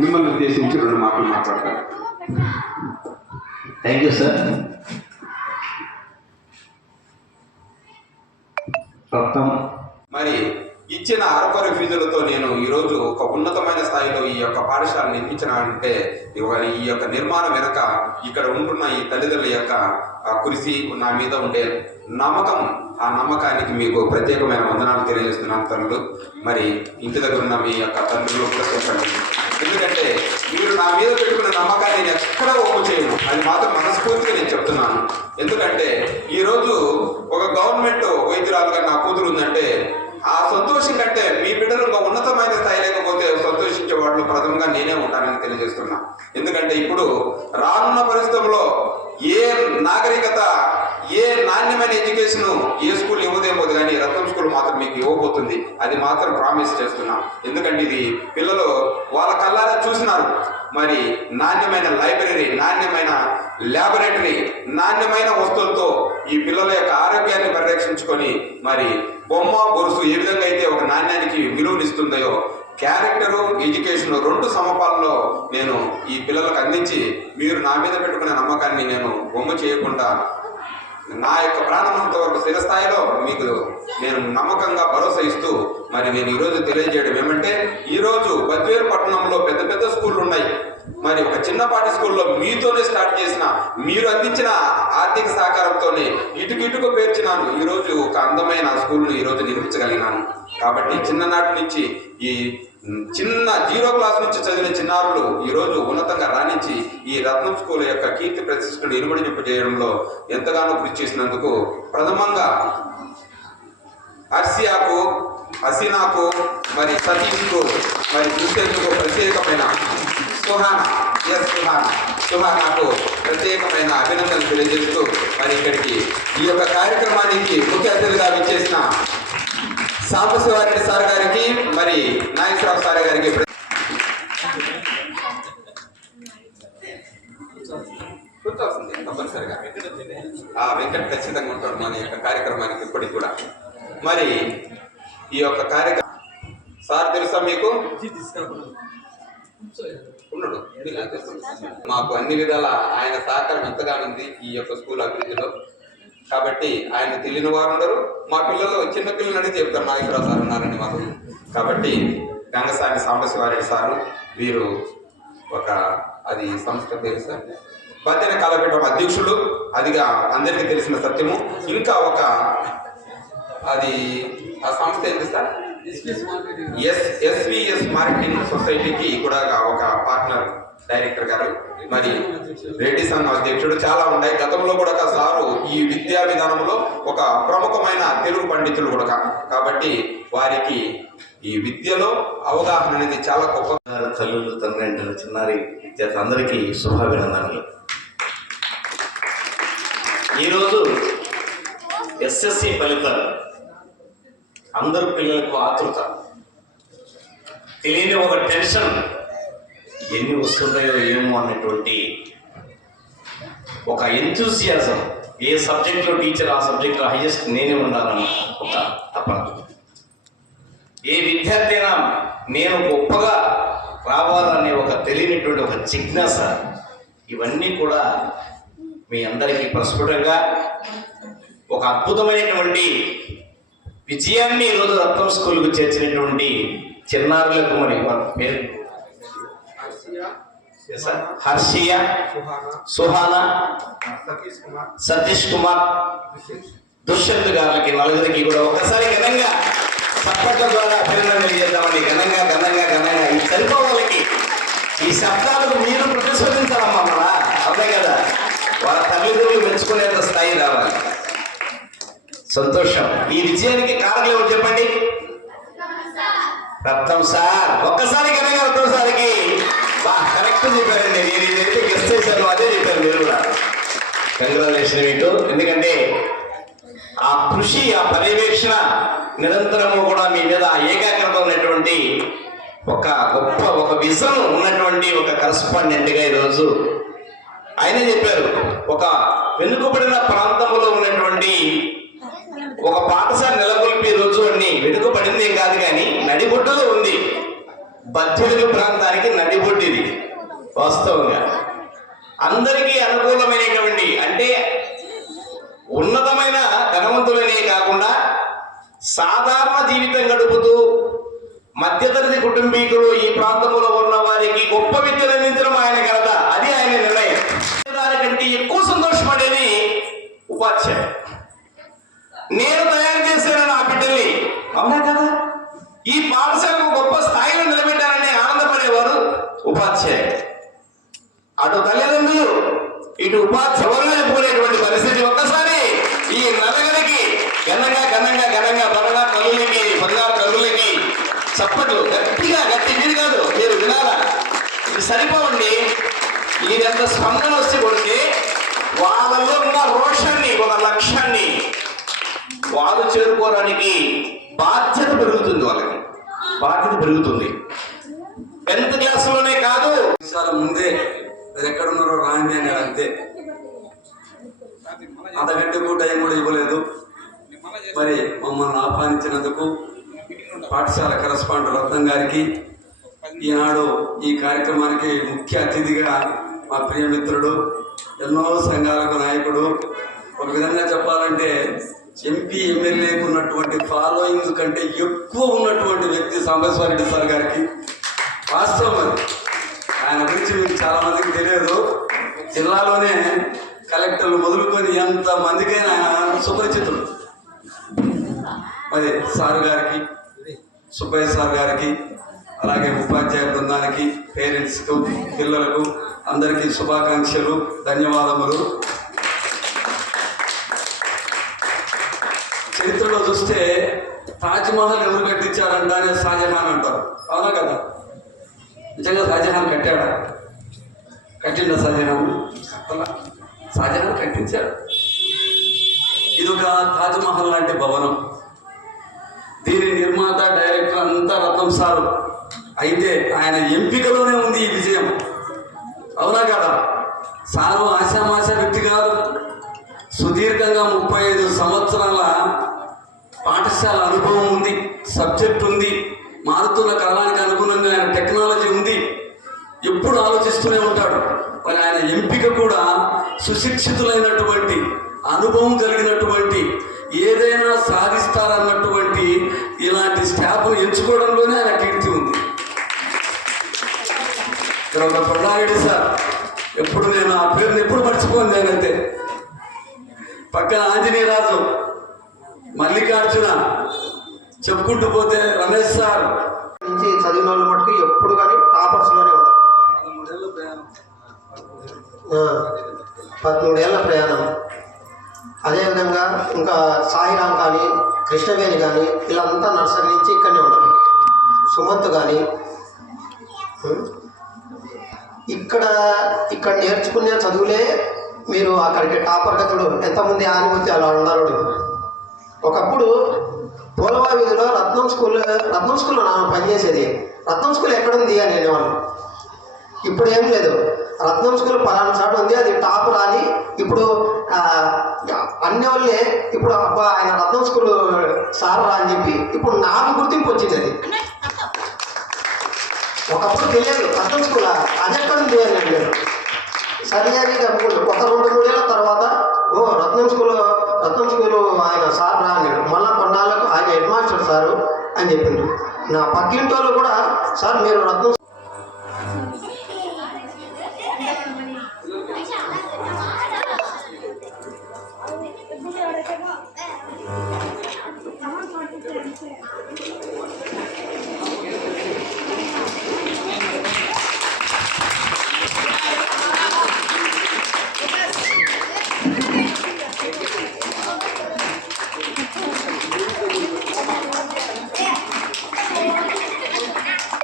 మిమ్మల్ని ఉద్దేశించి 2 మాటలు మాట్లాడతారు. Thank you sir. మరి ఇచ్చిన అరకొర ఫీజులతో నేను ఈరోజు ఒక ఉన్నతమైన స్థాయిలో ఈ యొక్క పాఠశాల నిర్మించానంటే ఈ యొక్క నిర్మాణం వెనక ఇక్కడ ఉంటున్న ఈ తల్లిదండ్రుల యొక్క కృషి, నా మీద ఉండే నమ్మకం, ఆ నమ్మకానికి మీకు ప్రత్యేకమైన వందనాలు తెలియజేస్తున్నాను తల్లులు. మరి ఇంటి దగ్గర ఉన్న మీ యొక్క తండ్రులు కూడా చెప్పండి. ఎందుకంటే మీరు నా మీద పెట్టుకున్న నమ్మకాన్ని నేను ఎక్కడా ఒప్పు చేయను, అది మాత్రం మనస్ఫూర్తిగా నేను చెప్తున్నాను. ఎందుకంటే ఈరోజు ఒక గవర్నమెంట్ వైద్యురాలుగా నా కూతురు ఉందంటే ఆ సంతోషం కంటే మీ బిడ్డలు ఇంకా ఉన్నతమైన స్థాయి లేకపోతే సంతోషించే వాళ్ళు ప్రథమంగా నేనే ఉంటానని తెలియజేస్తున్నా. ఎందుకంటే ఇప్పుడు రానున్న పరిస్థితుల్లో ఏ నాగరికత, ఏ నాణ్యమైన ఎడ్యుకేషన్ ఏ స్కూల్ ఇవ్వదేమో కానీ రత్నం స్కూల్ మాత్రం మీకు ఇవ్వబోతుంది. అది మాత్రం ప్రామిస్ చేస్తున్నాం. ఎందుకంటే ఇది పిల్లలు వాళ్ళ కళ్ళారా చూసినారు. మరి నాణ్యమైన లైబ్రరీ, నాణ్యమైన ల్యాబొరేటరీ, నాణ్యమైన వస్తువులతో ఈ పిల్లల యొక్క ఆరోగ్యాన్ని పరిరక్షించుకొని మరి బొమ్మ గొలుసు ఏ విధంగా అయితే ఒక నాణ్యానికి విలువనిస్తుందో క్యారెక్టరు, ఎడ్యుకేషన్ 2 సమపాలలో నేను ఈ పిల్లలకు అందించి మీరు నా మీద పెట్టుకునే నమ్మకాన్ని నేను బొమ్మ చేయకుండా నా యొక్క ప్రాణమంత వరకు స్థిరస్థాయిలో మీకు నేను నమ్మకంగా భరోసా ఇస్తూ మరి నేను ఈరోజు తెలియజేయడం ఏమంటే, ఈరోజు బద్వేలు పట్టణంలో పెద్ద పెద్ద స్కూళ్ళు ఉన్నాయి. మరి ఒక చిన్నపాటి స్కూల్లో మీతోనే స్టార్ట్ చేసిన, మీరు అందించిన ఆర్థిక సహకారంతోనే ఇటుకు పేర్చినాను ఈరోజు ఒక అందమైన స్కూల్ను ఈరోజు నిర్మించగలిగినాను. కాబట్టి చిన్ననాటి నుంచి ఈ చిన్న 0 క్లాస్ నుంచి చదివిన చిన్నారులు ఈరోజు ఉన్నతంగా రాణించి ఈ రత్నం స్కూల్ యొక్క కీర్తి ప్రతిష్టను ఇనుమడింపు చేయడంలో ఎంతగానో కృషి చేసినందుకు ప్రథమంగా హర్షియాకు, హసీనాకు, మరి సతీష్కు, మరి చూసేందుకు ప్రత్యేకమైన సుహానాకు ప్రత్యేకమైన అభినందనలు తెలియజేస్తూ మరి ఇక్కడికి ఈ యొక్క కార్యక్రమానికి ముఖ్య అతిథిగా విచ్చేసిన సాంబశివారెడ్డి సార్ గారికి, మరి నాగేశ్వరరావు సార్ గారికి తప్పనిసరిగా వెంకట్ ఖచ్చితంగా ఉంటాడు మన యొక్క కార్యక్రమానికి ఇప్పటికి కూడా. మరి ఈ యొక్క కార్యక్రమం సార్ తెలుసా మీకు? ఉన్నాడు. మాకు అన్ని విధాల ఆయన సహకారం ఎంతగానో ఉంది ఈ యొక్క స్కూల్ అభివృద్ధిలో. కాబట్టి ఆయన తెలియని వారు ఉండరు. మా పిల్లలు చిన్న పిల్లలు అడిగి చెప్తారు నాగేశ్వరరావు సార్ ఉన్నారని మాకు. కాబట్టి గంగసాని సాంబశివారెడ్డి సారు వీరు ఒక అది సంస్థ తెలుసా బద్దెన కళాపీఠం అధ్యక్షులు, అదిగా అందరికీ తెలిసిన సత్యము. ఇంకా ఒక అది ఆ సంస్థ ఏంటి సార్? ఎస్విఎస్ మార్కెటింగ్ సొసైటీకి కూడా ఒక పార్ట్నర్ డైరెక్టర్ గారు, మరి రెడ్డి సంఘం అధ్యక్షుడు. చాలా ఉన్నాయి. గతంలో కూడా సారు ఈ విద్యా విధానంలో ఒక ప్రముఖమైన తెలుగు పండితులు కూడా. కాబట్టి వారికి ఈ విద్యలో అవగాహన అనేది చాలా గొప్ప. తల్లులు, తండ్రి, చిన్నారి విద్యార్థులందరికీ శుభాభినందనలు. ఈరోజు ఎస్ఎస్సి ఫలితాలు అందరు పిల్లలకు ఆతృత, తెలియని ఒక టెన్షన్, ఎన్ని వస్తున్నాయో ఏమో అన్నటువంటి ఒక ఎంతూసియాజం. ఏ సబ్జెక్ట్లో టీచర్ ఆ సబ్జెక్ట్లో హైయెస్ట్ నేనే ఉండాలన్న ఒక తపన. ఏ విద్యార్థి అయినా నేను గొప్పగా రావాలనే ఒక తెలియనటువంటి ఒక జిజ్ఞాస, ఇవన్నీ కూడా మీ అందరికీ ప్రస్ఫుటంగా ఒక అద్భుతమైనటువంటి విజయాన్ని ఈరోజు రత్నం స్కూల్కు చేర్చినటువంటి చిన్నారులకు మరి పేరు హర్షియ, సుహానా, సతీష్ కుమార్, దుష్యంత్ గారికి నలుగురికి కూడా ఒకసారి ఘనంగా చప్పట్ల ద్వారా అభినందనలు చేద్దామండి. ఘనంగా ఈ సరిపోవాలకి ఈ శబ్దాలకు మీరు ప్రతిస్పందించాలమ్మా. మన అర్థం కదా, వాళ్ళ తల్లిదండ్రులు మెచ్చుకునేంత స్థాయి రావాలి. సంతోషం. ఈ విజయానికి కారణం ఏమో చెప్పండి. రత్నం సార్. ఒక్కసారి ఘనంగా రత్నం సార్కి కరెక్ట్ చెప్పారండి. నేను ఏదైతే గెస్ట్ చేశాను అదే చెప్పారు మీరు కూడా. కంగ్రాచులేషన్ మీకు. ఎందుకంటే ఆ కృషి, ఆ పర్యవేక్షణ నిరంతరము కూడా మీ మీద ఏకాగ్రత ఉన్నటువంటి ఒక గొప్ప ఒక విజన్ ఉన్నటువంటి ఒక కరస్పాండెంట్గా ఈరోజు ఆయనే చెప్పారు. ఒక వెనుకబడిన ప్రాంతంలో ఉన్నటువంటి ఒక పాఠశాల నెలకొల్పి రోజు అన్ని వెనుకబడింది ఏం కాదు, కానీ నడిబొడ్డులో ఉంది. బద్దెలుగు ప్రాంతానికి నడిబొడ్డిది. వాస్తవంగా అందరికీ అనుకూలమైనటువంటి, అంటే ఉన్నతమైన ధనవంతులనే కాకుండా సాధారణ జీవితం గడుపుతూ మధ్యతరగతి కుటుంబీకులు ఈ ప్రాంతంలో ఉన్న వారికి గొప్ప విద్యను అందించడం ఆయన ఘనత. అది ఆయన నిర్ణయం. దానికంటే ఎక్కువ సంతోషపడేది ఉపాధ్యాయుడు. నేను తయారు చేశాను నా బిడ్డల్ని, అవునా కదా, ఈ పాఠశాలకు గొప్ప స్థాయిలో నిలబెట్టారని ఆనందపడేవారు ఉపాధ్యాయుడు. అటు తల్లిదండ్రులు ఇటు ఉపాధ్యాయులుగా చెప్పుకునేటువంటి పరిస్థితి. ఒక్కసారి ఈ నగరికి ఘనంగా ఘనంగా ఘనంగా బంగారు తల్లులకి, బంగారు తల్లులకి చప్పట్లు గట్టిగా, గట్టి మీరు కాదు, మీరు వినాలా, ఇది సరిపోవండి. ఇదంత స్పందన వచ్చి కొడితే వాళ్ళలో ఉన్న రోషాన్ని, ఒక లక్ష్యాన్ని వాళ్ళు చేరుకోవడానికి బాధ్యత పెరుగుతుంది, వాళ్ళకి బాధ్యత పెరుగుతుంది. 10th క్లాసులోనే కాదు, ముందే మీరు ఎక్కడున్నారో రాండి అన్నాడు. అంతే, అంతకంటే టైం కూడా ఇవ్వలేదు. మరి మమ్మల్ని ఆహ్వానించినందుకు పాఠశాల కరస్పాండెంట్ రత్నం గారికి, ఈనాడు ఈ కార్యక్రమానికి ముఖ్య అతిథిగా మా ప్రియమిత్రుడు, ఎన్నో సంఘాలకు నాయకుడు, ఒక విధంగా చెప్పాలంటే ఎంపీ ఎమ్మెల్యేకు ఉన్నటువంటి ఫాలోయింగ్ కంటే ఎక్కువ ఉన్నటువంటి వ్యక్తి సాంబశివరెడ్డి సార్ గారికి. వాస్తవం అది. ఆయన గురించి మీకు చాలా మందికి తెలియదు. జిల్లాలోనే కలెక్టర్లు మొదలుకొని ఎంత మందికైనా ఆయన సుపరిచితుడు. మరి సార్ గారికి, సుబ్బయ్య సార్ గారికి, అలాగే ఉపాధ్యాయ బృందానికి, పేరెంట్స్కు, పిల్లలకు అందరికీ శుభాకాంక్షలు, ధన్యవాదములు. చరిత్రలో చూస్తే తాజ్మహల్ ఎవరు కట్టించారంట అని షాజహాన్ అంటారు, అవునా కదా? నిజంగా షాజహాన్ కట్టాడా? కట్టిండా షాజహాన్? షాజహాన్ కట్టించాడు. ఇది ఒక తాజ్మహల్ లాంటి భవనం. దీని నిర్మాత, డైరెక్టర్ అంతా రత్నం సారు. అయితే ఆయన ఎంపికలోనే ఉంది ఈ విజయం, అవునా కదా? సారు ఆశామాష వ్యక్తి కాదు. సుదీర్ఘంగా 35 సంవత్సరాల పాఠశాల అనుభవం ఉంది, సబ్జెక్ట్ ఉంది, మారుతున్న కాలానికి అనుగుణంగా ఆయన టెక్నాలజీ ఉంది. ఎప్పుడు ఆలోచిస్తూనే ఉంటాడు. మరి ఆయన ఎంపిక కూడా సుశిక్షితులైనటువంటి, అనుభవం కలిగినటువంటి, ఏదైనా సాధిస్తారన్నటువంటి ఇలాంటి స్టాఫ్ను ఎంచుకోవడంలోనే ఆయన కీర్తి ఉంది. ఇక్కడ ఒక పొల్లారెడ్డి సార్, ఎప్పుడు నేను ఆ పేరుని ఎప్పుడు మర్చిపోను నేనైతే. పక్కన ఆంజనేయరాజు, మల్లికార్జున, చెప్పుకుంటూ పోతే రమేష్ సార్ నుంచి చదివిన వాళ్ళు మటుకు ఎప్పుడు కానీ టాపర్స్లోనే ఉంటారు. 13 ఏళ్ళ ప్రయాణం. అదేవిధంగా ఇంకా సాయిరామ్ కానీ, కృష్ణవేణి కానీ, వీళ్ళంతా నర్సరీ నుంచి ఇక్కడనే ఉంటారు. సుమంత్ కానీ ఇక్కడ నేర్చుకునే చదువులే మీరు అక్కడికి టాపర్గా చూడు ఎంతమంది ఆనిపోతే అలా ఉన్నారు. ఒకప్పుడు పోలవా వీధిలో రత్నం స్కూల్లో నా పనిచేసేది. రత్నం స్కూల్ ఎక్కడుంది అని అనేవాళ్ళు. ఇప్పుడు ఏం లేదు, రత్నం స్కూల్ పలానా చాటు ఉంది, అది టాప్ రాని. ఇప్పుడు అన్ని వాళ్ళే ఇప్పుడు అబ్బా ఆయన రత్నం స్కూల్ సార్ రా అని చెప్పి ఇప్పుడు నాకు గుర్తింపు వచ్చింది. అది ఒకప్పుడు తెలియదు, రత్నం స్కూల్ అది ఎక్కడుంది అని అడిగారు. సరే అని అనుకుంటు ఒక 2-3 ఏళ్ళ తర్వాత ఓ రత్నం స్కూల్ ఆయన సార్ రా అన్నాడు. మళ్ళీ కొన్నాళ్ళకు ఆయన హెడ్ మాస్టర్ సారు అని చెప్పిండ్రు. నా పక్కింటి వాళ్ళు కూడా సార్ మీరు Ratnam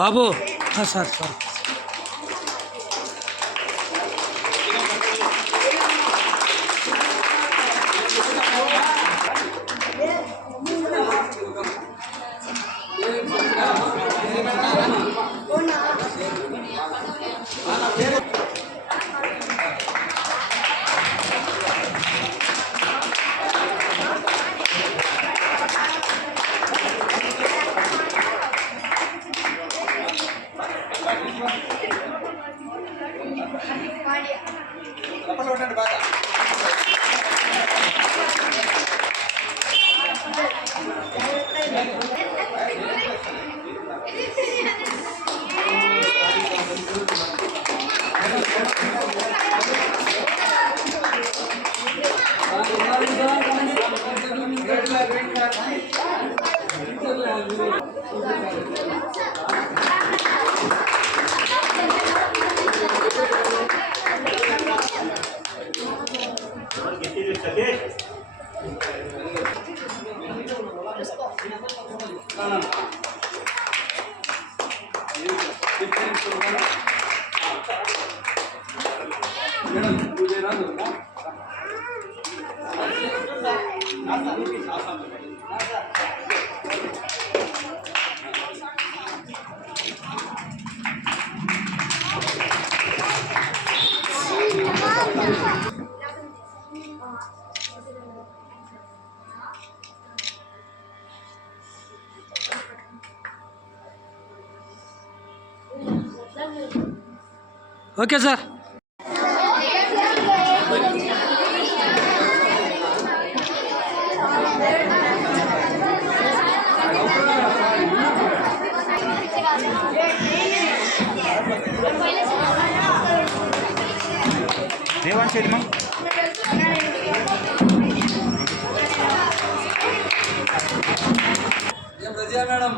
Babu sir sir okay sir. Razia madam